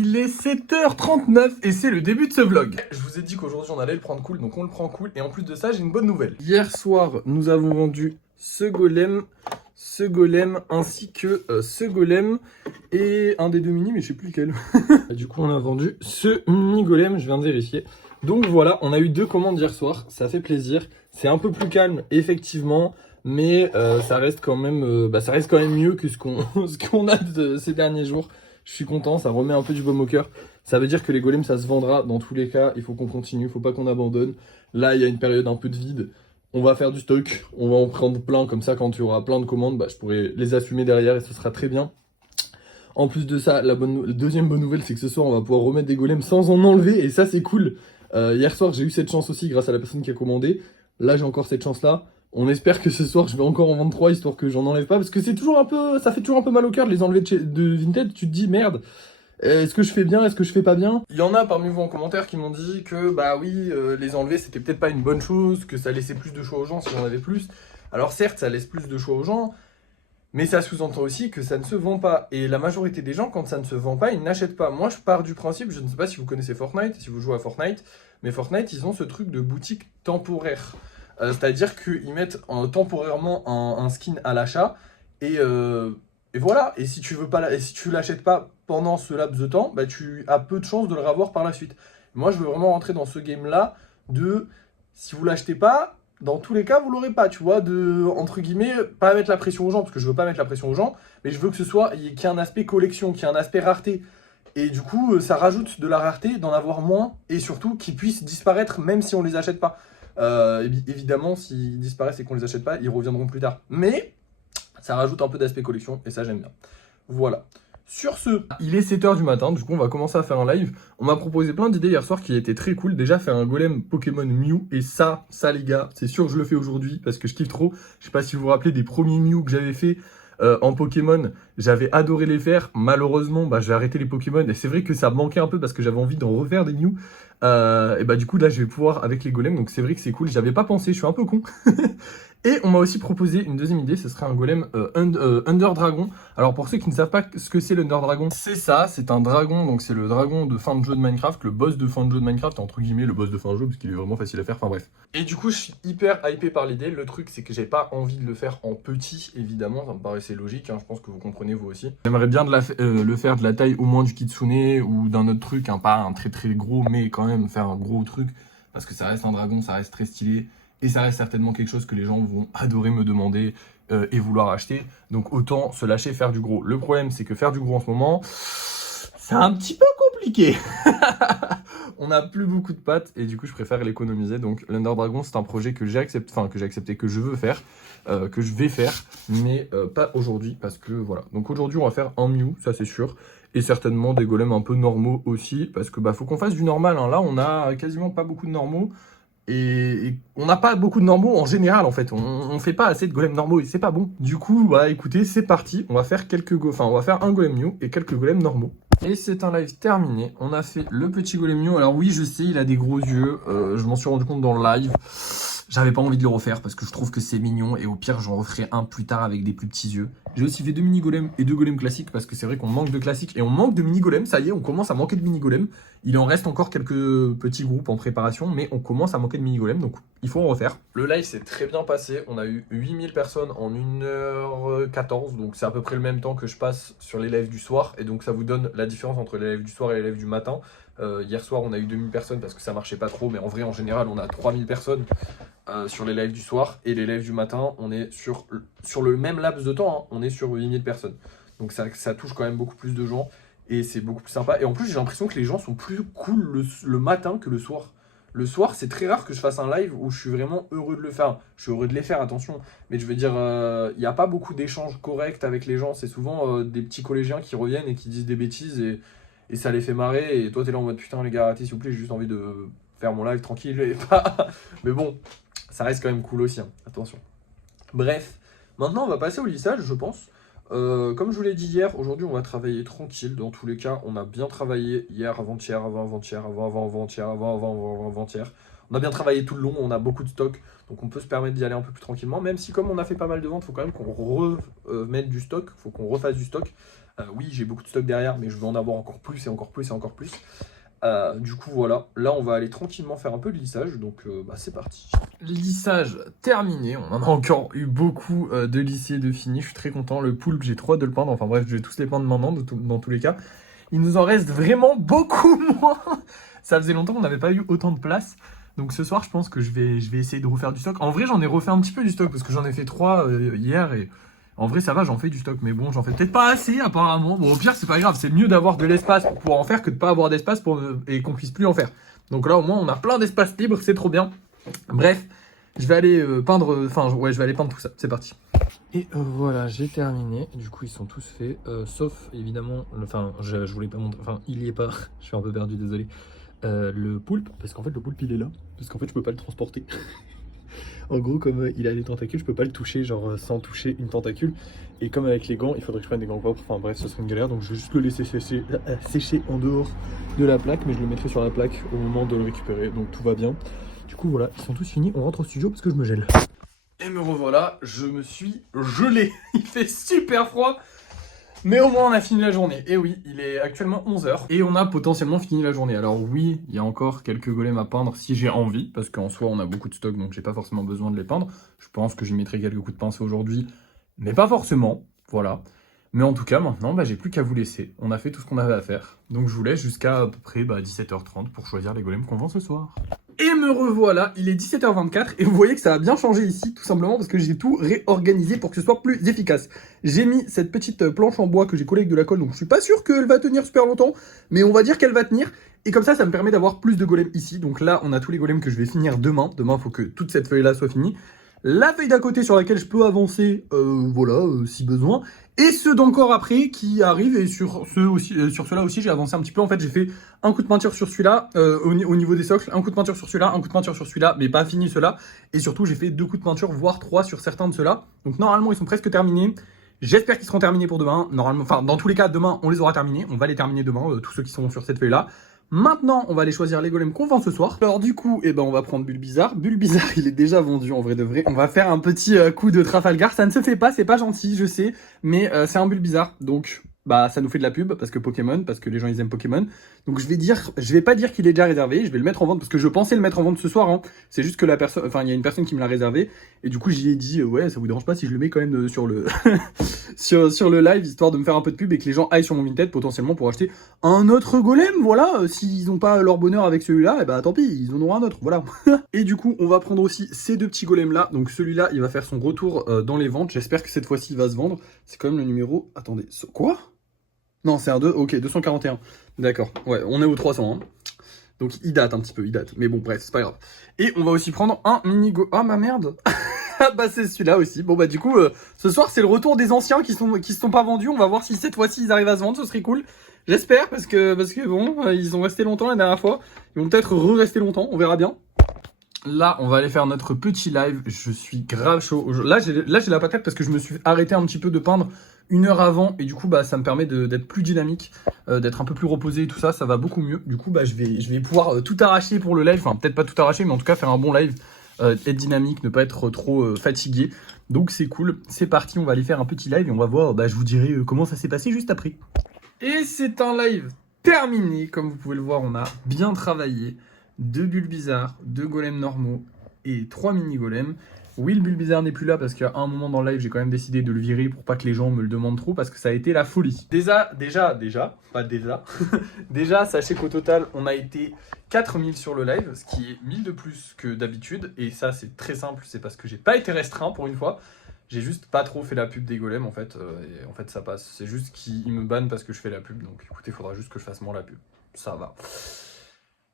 Il est 7h39 et c'est le début de ce vlog. Je vous ai dit qu'aujourd'hui on allait le prendre cool, donc on le prend cool. Et en plus de ça, j'ai une bonne nouvelle. Hier soir, nous avons vendu ce golem ainsi que ce golem et un des deux mini, mais je sais plus lequel. Du coup, on a vendu ce mini golem, je viens de vérifier. Donc voilà, on a eu 2 commandes hier soir, ça fait plaisir. C'est un peu plus calme, effectivement, mais ça reste quand même mieux que ce qu'on a ces derniers jours. Je suis content, ça remet un peu du baume au cœur. Ça veut dire que les golems, ça se vendra dans tous les cas. Il faut qu'on continue, il faut pas qu'on abandonne. Là, il y a une période un peu de vide. On va faire du stock, on va en prendre plein. Comme ça, quand il y aura plein de commandes, je pourrai les assumer derrière et ce sera très bien. En plus de ça, la deuxième bonne nouvelle, c'est que ce soir, on va pouvoir remettre des golems sans en enlever. Et ça, c'est cool. Hier soir, j'ai eu cette chance aussi grâce à la personne qui a commandé. Là, j'ai encore cette chance-là. On espère que ce soir, je vais encore en vendre 3 histoire que j'en enlève pas. Parce que c'est toujours un peu, ça fait toujours un peu mal au cœur de les enlever de Vinted. Tu te dis, merde, est-ce que je fais bien, est-ce que je fais pas bien? Il y en a parmi vous en commentaire qui m'ont dit que, les enlever, c'était peut-être pas une bonne chose, que ça laissait plus de choix aux gens si on avait plus. Alors certes, ça laisse plus de choix aux gens, mais ça sous-entend aussi que ça ne se vend pas. Et la majorité des gens, quand ça ne se vend pas, ils n'achètent pas. Moi, je pars du principe, je ne sais pas si vous connaissez Fortnite, si vous jouez à Fortnite, mais Fortnite, ils ont ce truc de boutique temporaire. C'est-à-dire qu'ils mettent temporairement un skin à l'achat et voilà. Et si tu veux pas, et si tu l'achètes pas pendant ce laps de temps, tu as peu de chances de le revoir par la suite. Moi, je veux vraiment rentrer dans ce game-là de si vous l'achetez pas, dans tous les cas, vous l'aurez pas, tu vois, de entre guillemets, pas mettre la pression aux gens parce que je veux pas mettre la pression aux gens, mais je veux que ce soit qu'il y ait un aspect collection, qu'il y ait un aspect rareté. Et du coup, ça rajoute de la rareté, d'en avoir moins, et surtout qu'ils puissent disparaître même si on les achète pas. Évidemment, s'ils disparaissent et qu'on les achète pas, ils reviendront plus tard. Mais ça rajoute un peu d'aspect collection et ça j'aime bien. Voilà. Sur ce, il est 7h du matin, du coup on va commencer à faire un live. On m'a proposé plein d'idées hier soir qui étaient très cool. Déjà faire un golem Pokémon Mew et ça les gars, c'est sûr que je le fais aujourd'hui parce que je kiffe trop. Je sais pas si vous vous rappelez des premiers Mew que j'avais fait en Pokémon, j'avais adoré les faire. Malheureusement, j'ai arrêté les Pokémon et c'est vrai que ça me manquait un peu parce que j'avais envie d'en refaire des Mew. Et du coup là je vais pouvoir avec les golems, donc c'est vrai que c'est cool. J'avais pas pensé, je suis un peu con. Et on m'a aussi proposé une deuxième idée, ce serait un golem Under Dragon. Alors pour ceux qui ne savent pas ce que c'est l'Under Dragon, c'est ça, c'est un dragon, donc c'est le dragon de fin de jeu de Minecraft, le boss de fin de jeu de Minecraft, entre guillemets le boss de fin de jeu, parce qu'il est vraiment facile à faire, enfin bref. Et du coup je suis hyper hypé par l'idée, le truc c'est que j'ai pas envie de le faire en petit, évidemment, ça me paraissait logique, hein, je pense que vous comprenez vous aussi. J'aimerais bien le faire de la taille au moins du Kitsune ou d'un autre truc, hein, pas un très très gros, mais quand même faire un gros truc, parce que ça reste un dragon, ça reste très stylé. Et ça reste certainement quelque chose que les gens vont adorer me demander et vouloir acheter. Donc autant se lâcher faire du gros. Le problème, c'est que faire du gros en ce moment, c'est un petit peu compliqué. On n'a plus beaucoup de pâtes et du coup, je préfère l'économiser. Donc l'Under Dragon, c'est un projet que j'ai accepté, que je veux faire, que je vais faire, mais pas aujourd'hui parce que voilà. Donc aujourd'hui, on va faire un Mew, ça c'est sûr. Et certainement des golems un peu normaux aussi, parce que faut qu'on fasse du normal, hein. Là, on a quasiment pas beaucoup de normaux. Et on n'a pas beaucoup de normaux en général en fait, on fait pas assez de golems normaux et c'est pas bon. Du coup, écoutez, c'est parti, on va faire on va faire un golem Mew et quelques golems normaux. Et c'est un live terminé, on a fait le petit golem Mew. Alors oui, je sais, il a des gros yeux, je m'en suis rendu compte dans le live. J'avais pas envie de le refaire parce que je trouve que c'est mignon et au pire j'en referai un plus tard avec des plus petits yeux. J'ai aussi fait 2 mini golems et 2 golems classiques parce que c'est vrai qu'on manque de classiques et on manque de mini golems. Ça y est, on commence à manquer de mini golems. Il en reste encore quelques petits groupes en préparation, mais on commence à manquer de mini golems, donc il faut en refaire. Le live s'est très bien passé, on a eu 8000 personnes en 1h14, donc c'est à peu près le même temps que je passe sur les lives du soir, et donc ça vous donne la différence entre les lives du soir et les lives du matin. Hier soir on a eu 2000 personnes parce que ça marchait pas trop, mais en vrai en général on a 3000 personnes sur les lives du soir, et les lives du matin on est sur le même laps de temps, hein, on est sur 8000 personnes. Donc ça touche quand même beaucoup plus de gens. Et c'est beaucoup plus sympa. Et en plus, j'ai l'impression que les gens sont plus cool le matin que le soir. Le soir, c'est très rare que je fasse un live où je suis vraiment heureux de le faire. Je suis heureux de les faire, attention. Mais je veux dire, il n'y a pas beaucoup d'échanges corrects avec les gens. C'est souvent des petits collégiens qui reviennent et qui disent des bêtises et ça les fait marrer. Et toi, t'es là en mode putain, les gars, arrêtez s'il vous plaît, j'ai juste envie de faire mon live tranquille et pas. Mais bon, ça reste quand même cool aussi, hein. Attention. Bref, maintenant, on va passer au lissage, je pense. Comme je vous l'ai dit hier, aujourd'hui on va travailler tranquille. Dans tous les cas, on a bien travaillé hier, avant-hier, avant-avant-hier, avant-avant-avant-hier, avant-avant-avant-hier. On a bien travaillé tout le long, on a beaucoup de stock, donc on peut se permettre d'y aller un peu plus tranquillement. Même si comme on a fait pas mal de ventes, il faut quand même qu'on remette du stock, il faut qu'on refasse du stock. Oui, j'ai beaucoup de stock derrière, mais je veux en avoir encore plus et encore plus et encore plus. Du coup, voilà. Là, on va aller tranquillement faire un peu de lissage. Donc, c'est parti. Lissage terminé. On en a encore eu beaucoup de lissés et de finis. Je suis très content. Le poulpe, j'ai trop hâte de le peindre. Enfin bref, je vais tous les peindre maintenant, dans tous les cas. Il nous en reste vraiment beaucoup moins. Ça faisait longtemps qu'on n'avait pas eu autant de place. Donc ce soir, je pense que je vais essayer de refaire du stock. En vrai, j'en ai refait un petit peu du stock parce que j'en ai fait 3 hier et en vrai, ça va, j'en fais du stock. Mais bon, j'en fais peut-être pas assez apparemment. Bon, au pire, c'est pas grave. C'est mieux d'avoir de l'espace pour pouvoir en faire que de pas avoir d'espace et qu'on puisse plus en faire. Donc là, au moins, on a plein d'espace libre, c'est trop bien. Bref, je vais aller peindre. Enfin, ouais, je vais aller peindre tout ça. C'est parti. Et voilà, j'ai terminé. Du coup, ils sont tous faits, sauf évidemment, enfin, je voulais pas montrer, enfin, il y est pas. Je suis un peu perdu, désolé. Le poulpe, parce qu'en fait, le poulpe il est là, parce qu'en fait, je peux pas le transporter. En gros, comme il a des tentacules, je peux pas le toucher, genre sans toucher une tentacule. Et comme avec les gants, il faudrait que je prenne des gants propres. Enfin bref, ce serait une galère, donc je vais juste le laisser sécher en dehors de la plaque, mais je le mettrai sur la plaque au moment de le récupérer, donc tout va bien. Du coup, voilà, ils sont tous finis. On rentre au studio parce que je me gèle. Et me revoilà, je me suis gelé. Il fait super froid. Mais au moins on a fini la journée. Et oui, il est actuellement 11h. Et on a potentiellement fini la journée. Alors oui, il y a encore quelques golems à peindre si j'ai envie. Parce qu'en soi, on a beaucoup de stock, donc j'ai pas forcément besoin de les peindre. Je pense que j'y mettrai quelques coups de pinceau aujourd'hui. Mais pas forcément. Voilà. Mais en tout cas, maintenant, j'ai plus qu'à vous laisser. On a fait tout ce qu'on avait à faire. Donc je vous laisse jusqu'à peu près 17h30 pour choisir les golems qu'on vend ce soir. Et me revoilà, il est 17h24 et vous voyez que ça a bien changé ici, tout simplement parce que j'ai tout réorganisé pour que ce soit plus efficace. J'ai mis cette petite planche en bois que j'ai collée avec de la colle, donc je suis pas sûr qu'elle va tenir super longtemps, mais on va dire qu'elle va tenir. Et comme ça me permet d'avoir plus de golems ici. Donc là, on a tous les golems que je vais finir demain. Demain, il faut que toute cette feuille-là soit finie. La feuille d'à côté sur laquelle je peux avancer, si besoin. Et ceux d'encore après qui arrivent, et sur ceux-là aussi, j'ai avancé un petit peu. En fait, j'ai fait un coup de peinture sur celui-là, au niveau des socles, un coup de peinture sur celui-là, un coup de peinture sur celui-là, mais pas fini ceux-là. Et surtout, j'ai fait 2 coups de peinture, voire 3 sur certains de ceux-là. Donc normalement, ils sont presque terminés. J'espère qu'ils seront terminés pour demain. Normalement, enfin, dans tous les cas, demain, on les aura terminés. On va les terminer demain, tous ceux qui sont sur cette feuille-là. Maintenant, on va aller choisir les golems qu'on vend ce soir. Alors du coup, on va prendre Bulbizarre. Bulbizarre, il est déjà vendu en vrai de vrai. On va faire un petit coup de Trafalgar. Ça ne se fait pas, c'est pas gentil, je sais. Mais c'est un Bulbizarre. Donc, ça nous fait de la pub parce que Pokémon, parce que les gens ils aiment Pokémon. Donc je vais pas dire qu'il est déjà réservé. Je vais le mettre en vente parce que je pensais le mettre en vente ce soir. Hein. C'est juste que il y a une personne qui me l'a réservé. Et du coup, j'y ai dit, ouais, ça vous dérange pas si je le mets quand même sur le sur le live, histoire de me faire un peu de pub et que les gens aillent sur mon Vinted potentiellement pour acheter un autre golem, voilà. S'ils n'ont pas leur bonheur avec celui-là, tant pis, ils en auront un autre, voilà. Et du coup, on va prendre aussi ces 2 petits golems là. Donc celui-là, il va faire son retour dans les ventes. J'espère que cette fois-ci, il va se vendre. C'est quand même le numéro... Attendez, quoi? Non, c'est un 2, ok, 241. D'accord, ouais, on est au 300, hein. Donc il date un petit peu, il date. Mais bon, bref, c'est pas grave. Et on va aussi prendre un mini go... Ah, ma merde. C'est celui-là aussi. Bon du coup, ce soir c'est le retour des anciens qui se sont pas vendus. On va voir si cette fois-ci ils arrivent à se vendre, ce serait cool. J'espère parce que bon, ils ont resté longtemps la dernière fois. Ils vont peut-être rester longtemps, on verra bien. Là, on va aller faire notre petit live. Je suis grave chaud. Là, j'ai la patate parce que je me suis arrêté un petit peu de peindre 1 heure avant. Et du coup, ça me permet d'être plus dynamique, d'être un peu plus reposé et tout ça. Ça va beaucoup mieux. Du coup, je vais pouvoir tout arracher pour le live. Enfin, peut-être pas tout arracher, mais en tout cas, faire un bon live. Être dynamique, ne pas être trop fatigué. Donc, c'est cool. C'est parti, on va aller faire un petit live et on va voir. Je vous dirai comment ça s'est passé juste après. Et c'est un live terminé. Comme vous pouvez le voir, on a bien travaillé. 2 Bulbizarres, 2 golems normaux et 3 mini golems. Oui, le Bulbizarre n'est plus là parce qu'à un moment dans le live, j'ai quand même décidé de le virer pour pas que les gens me le demandent trop parce que ça a été la folie. Déjà, sachez qu'au total, on a été 4000 sur le live, ce qui est 1000 de plus que d'habitude. Et ça, c'est très simple, c'est parce que j'ai pas été restreint pour une fois. J'ai juste pas trop fait la pub des golems en fait. Et en fait, ça passe. C'est juste qu'ils me bannent parce que je fais la pub. Donc écoutez, il faudra juste que je fasse moins la pub. Ça va.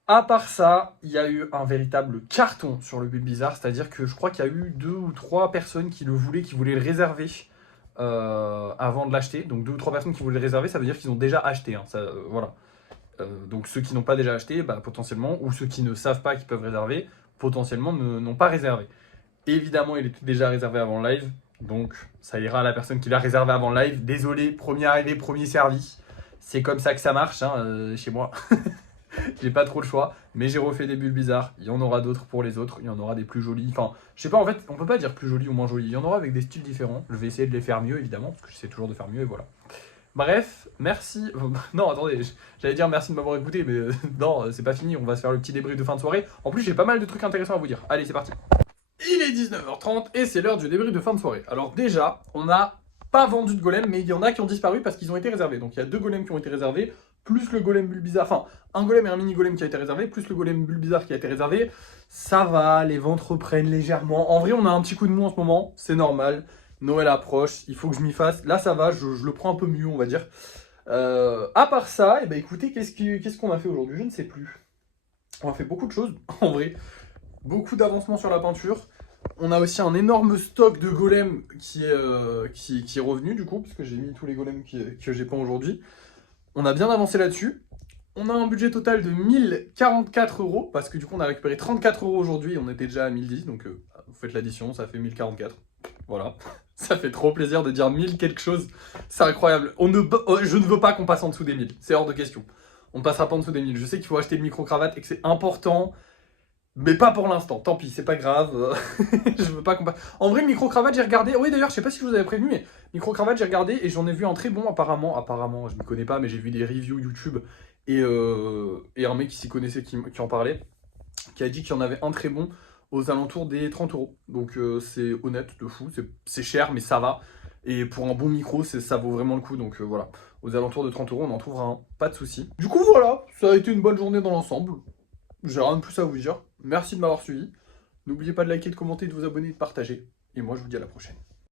À part ça, il y a eu un véritable carton sur le Bulbizarre, c'est-à-dire que je crois qu'il y a eu 2 ou 3 personnes qui le voulaient, qui voulaient le réserver avant de l'acheter. Donc 2 ou 3 personnes qui voulaient le réserver, ça veut dire qu'ils ont déjà acheté. Hein, voilà. Donc ceux qui n'ont pas déjà acheté, potentiellement, ou ceux qui ne savent pas qu'ils peuvent réserver, potentiellement n'ont pas réservé. Évidemment, il était déjà réservé avant le live, donc ça ira à la personne qui l'a réservé avant le live. Désolé, premier arrivé, premier servi. C'est comme ça que ça marche chez moi. J'ai pas trop le choix, mais j'ai refait des Bulbizarres. Il y en aura d'autres pour les autres, il y en aura des plus jolis. Enfin, je sais pas, en fait, on peut pas dire plus jolis ou moins jolis. Il y en aura avec des styles différents. Je vais essayer de les faire mieux, évidemment, parce que j'essaie toujours de faire mieux, et voilà. Bref, merci. Non, attendez, j'allais dire merci de m'avoir écouté, mais non, c'est pas fini. On va se faire le petit débrief de fin de soirée. En plus, j'ai pas mal de trucs intéressants à vous dire. Allez, c'est parti. Il est 19h30 et c'est l'heure du débrief de fin de soirée. Alors, déjà, on n'a pas vendu de golem, mais il y en a qui ont disparu parce qu'ils ont été réservés. Donc, il y a 2 golems qui ont été réservés, plus le golem Bulbizarre. Enfin, un golem et un mini golem qui a été réservé, plus le golem Bulbizarre qui a été réservé. Ça va, les ventes reprennent légèrement. En vrai, on a un petit coup de mou en ce moment, c'est normal. Noël approche, il faut que je m'y fasse. Là, ça va, je le prends un peu mieux, on va dire. À part ça, eh ben, écoutez, qu'est-ce qu'on a fait aujourd'hui? Je ne sais plus. On a fait beaucoup de choses, en vrai. Beaucoup d'avancements sur la peinture. On a aussi un énorme stock de golems qui est revenu, du coup, parce que j'ai mis tous les golems que j'ai peint aujourd'hui. On a bien avancé là-dessus. On a un budget total de 1044 €, parce que du coup, on a récupéré 34 € aujourd'hui, et on était déjà à 1010, donc vous faites l'addition, ça fait 1044. Voilà. Ça fait trop plaisir de dire 1000 quelque chose. C'est incroyable. Je ne veux pas qu'on passe en dessous des 1000. C'est hors de question. On ne passera pas en dessous des 1000. Je sais qu'il faut acheter le micro-cravate et que c'est important. Mais pas pour l'instant. Tant pis, c'est pas grave. Je veux pas qu'on passe. En vrai, le micro-cravate, j'ai regardé. Oui, d'ailleurs, je sais pas si je vous avais prévenu, mais micro-cravate, j'ai regardé et j'en ai vu un très bon apparemment. Apparemment, je ne connais pas, mais j'ai vu des reviews YouTube et un mec qui s'y connaissait qui en parlait, qui a dit qu'il y en avait un très bon aux alentours des 30 €. Donc c'est honnête de fou, c'est cher mais ça va. Et pour un bon micro, ça vaut vraiment le coup. Donc voilà, aux alentours de 30 €, on en trouvera un, pas de souci. Du coup voilà, ça a été une bonne journée dans l'ensemble. J'ai rien de plus à vous dire. Merci de m'avoir suivi. N'oubliez pas de liker, de commenter, de vous abonner et de partager. Et moi je vous dis à la prochaine.